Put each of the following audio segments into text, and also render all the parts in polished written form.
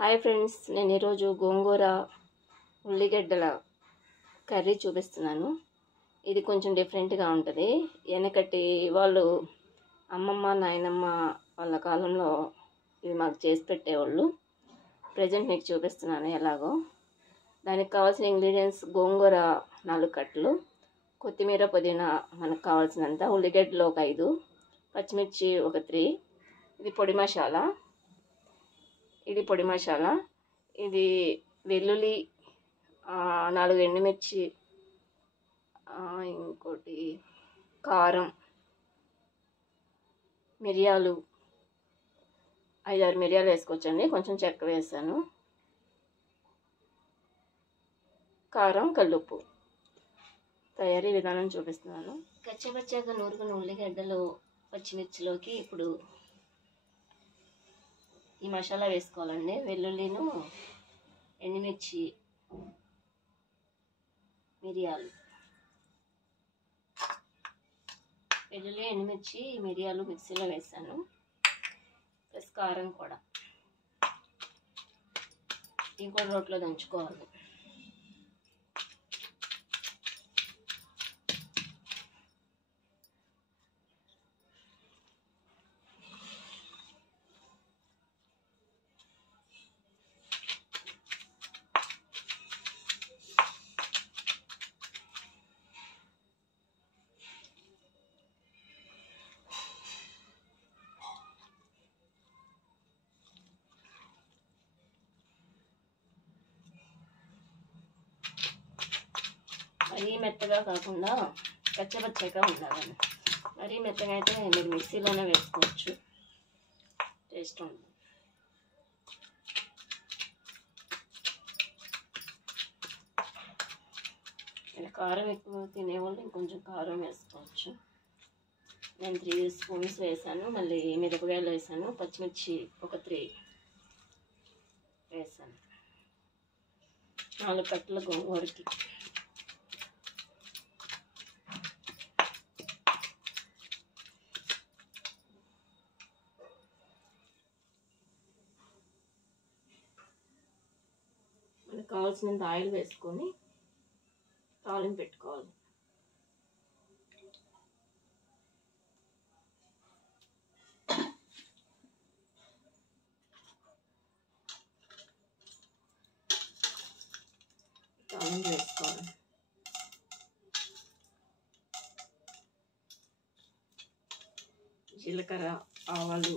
Hi friends, నేను ఈరోజు గోంగూర ఉల్లిగడ్డల curry చూపిస్తున్నాను. ఇది కొంచెం డిఫరెంట్గా ఉంటుంది. వెనకటి వాళ్ళు అమ్మమ్మ నాయనమ్మ వాళ్ళ కాలంలో ఇవి మాకు చేసి పెట్టేవాళ్ళు. ప్రజెంట్ మీకు చూపిస్తున్నాను ఎలాగో. దానికి కావాల్సిన ఇంగ్రీడియంట్స్: గోంగూర 4 కట్టలు, కొత్తిమీర పుదీనా మనకు కావాల్సినంత, ఉల్లిగడ్డలు ఒక 5, పచ్చిమిర్చి ఒక 3. ఇది పొడి మసాలా. ఇది వెల్లుల్లి, 4 ఎండుమిర్చి, ఇంకోటి కారం, మిరియాలు 5-6 మిరియాలు వేసుకోవచ్చండి, కొంచెం చెక్క వేసాను, కారం, కల్లుప్పు. తయారీ విధానం చూపిస్తున్నాను. కచ్చపచ్చగా నూరుకున్న ఉల్లిగడ్డలు పచ్చిమిర్చిలోకి ఇప్పుడు ఈ మసాలా వేసుకోవాలండి. వెల్లుల్లిను, ఎండుమిర్చి, మిరియాలు, వెల్లుల్లి, ఎండుమిర్చి, మిరియాలు మిక్సీలో వేసాను, ప్లస్ కారం కూడా. ఇది కూడా రోట్లో దంచుకోవాలి. మరీ మెత్తగా కాకుండా కచ్చపచ్చగా ఉండాలి. మరీ మెత్తగా అయితే మీరు మిక్సీలోనే వేసుకోవచ్చు, టేస్ట్ ఉంటుంది. కారం ఎక్కువ తినేవాళ్ళు ఇంకొంచెం కారం వేసుకోవచ్చు. నేను 3 స్పూన్స్ వేసాను. మళ్ళీ మిరపకాయలు వేసాను, పచ్చిమిర్చి ఒక 3 వేసాను. 4 కట్టల గోంగూరకి. మనకు కావాల్సినంత ఆయిల్ వేసుకొని తాలింపు పెట్టుకోవాలి. తాలింపు వేసుకోవాలి. జీలకర్ర, ఆవాలు,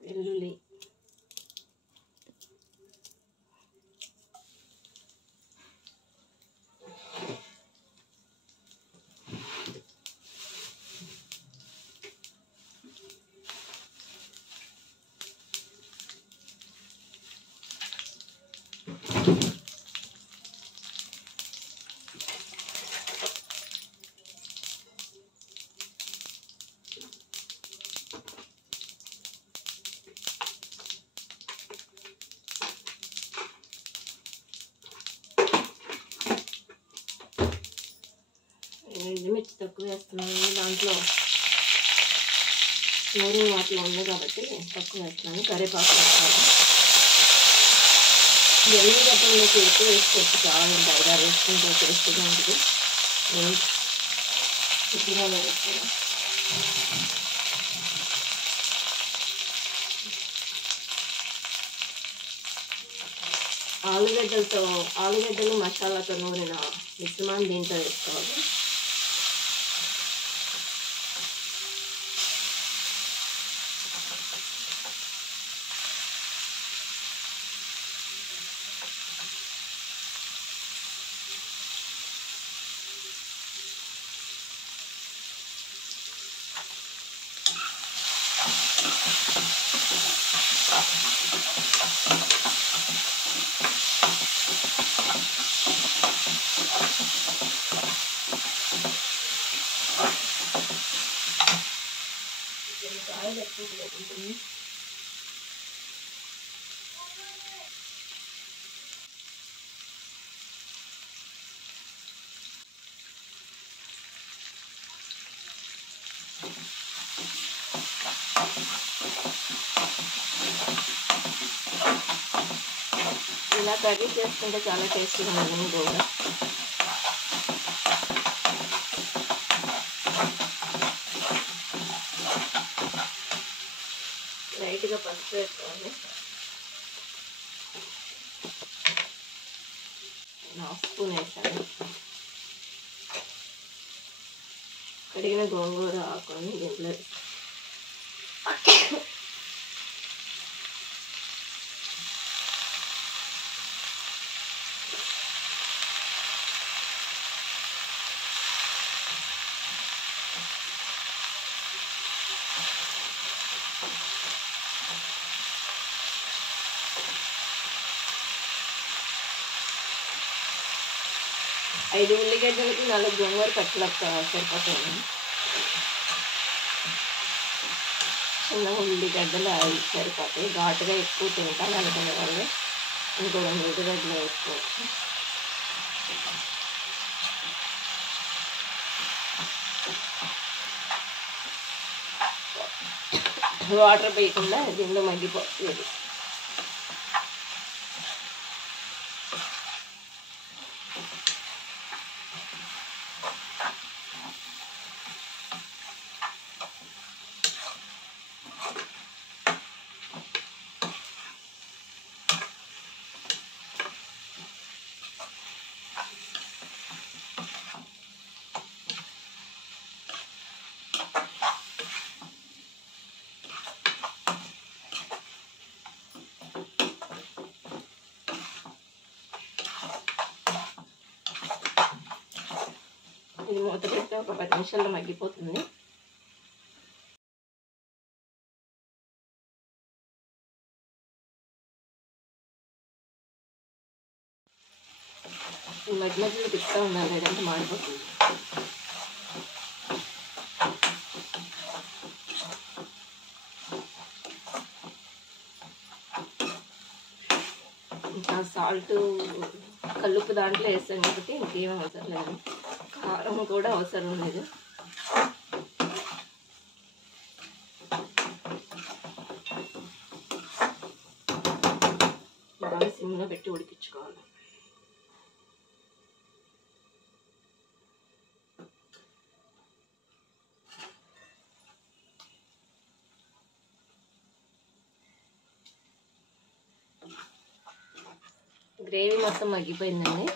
వెల్లుల్లి, ఎండుమిర్చి తక్కువ వేస్తున్నాను. దాంట్లో నూనె వాటిలో ఉంది కాబట్టి తక్కువ వేస్తున్నాను. కరివేపాకు వేస్తాను. ఎల్లిగడ్డల్లోకి ఎక్కువ వేసుకోవచ్చు, కావాలంటే 5-6 వేసుకుంటే టేస్ట్గా ఉంటుంది. నేను కొద్దిగా వేస్తాను. ఆలుగడ్డలు మసాలాతో నూరిన మిశ్రమాన్ని దీంట్లో వేసుకోవాలి. ఆయిల్ ఎక్కువ ఉంటుంది. ఇలా కర్రీ చేసుకుంటే చాలా టేస్టీగా ఉంటుంది గోంగూర. లైట్గా పసుపు వేసుకోవాలి. 1 స్పూన్ వేసాను. కడిగిన గోంగూర ఆకుని దీంట్లో 5 ఉల్లిగడ్డలకి 4 గోంగూర కట్టలు సరిపోతాయి. చిన్న ఉల్లిగడ్డలు 5 సరిపోతాయి. ఘాటుగా ఎక్కువ తింటాను అనుకునే వాళ్ళు ఇంకో 2 ఉల్లిగడ్డలు వేసుకోవచ్చు. వాటర్ వేయకుండా దీనిలో మగ్గిపోతుంది. ఇది మూత పెట్టి ఒక 10 నిమిషాల్లో మగ్గిపోతుంది. మధ్య మధ్యలో తిప్పుతూ ఉండాలి, లేదంటే మాడిపోతుంది. ఇంకా సాల్ట్ కల్లుప్పు దాంట్లో వేస్తాం కాబట్టి ఇంకేం అవసరం లేదు. కారం కూడా అవసరం లేదు. బాగా సిమ్లో పెట్టి ఉడికించుకోవాలి. గ్రేవీ మొత్తం మగ్గిపోయిందండి.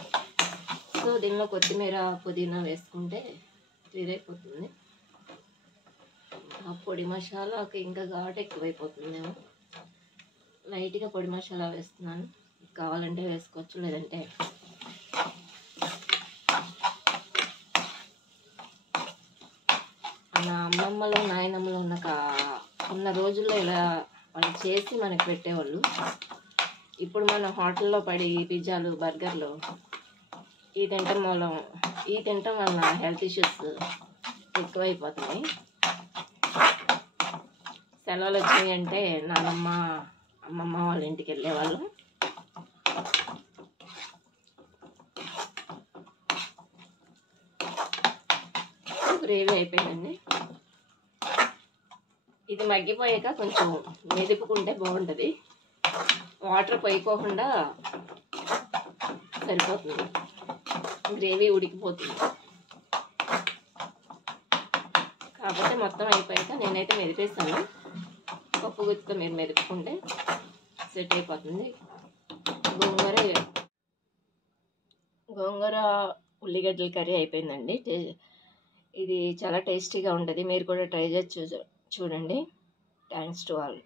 సో దీనిలో కొత్తిమీర పుదీనా వేసుకుంటే క్లియర్ అయిపోతుంది. ఆ పొడి మసాలాకి ఇంకా ఘాటు ఎక్కువైపోతుందేమో. లైట్గా పొడి మసాలా వేస్తున్నాను. కావాలంటే వేసుకోవచ్చు, లేదంటే నా అమ్మమ్మలో నాయనమ్మలో ఉన్న రోజుల్లో ఇలా వాళ్ళు చేసి మనకి పెట్టేవాళ్ళు. ఇప్పుడు మన హోటల్లో పడి పిజ్జాలు బర్గర్లు ఈ తింటాం వల్ల హెల్త్ ఇష్యూస్ ఎక్కువైపోతున్నాయి. సెలవులు వచ్చినాయంటే నానమ్మ అమ్మమ్మ వాళ్ళ ఇంటికి వెళ్ళేవాళ్ళు. గ్రేవీ అయిపోయిందండి. ఇది మగ్గిపోయాక కొంచెం మెదుపుకుంటే బాగుంటుంది. వాటర్ పోయిపోకుండా సరిపోతుంది, గ్రేవీ ఉడికిపోతుంది. కాకపోతే మొత్తం అయిపోయాక నేనైతే మెదిపేస్తాను. పప్పు గుత్తితో మీరు మెదుపుకుంటే సెట్ అయిపోతుంది. గోంగూర ఉల్లిగడ్డల కర్రీ అయిపోయిందండి. ఇది చాలా టేస్టీగా ఉంటుంది. మీరు కూడా ట్రై చేసి చూడండి. Thanks to all.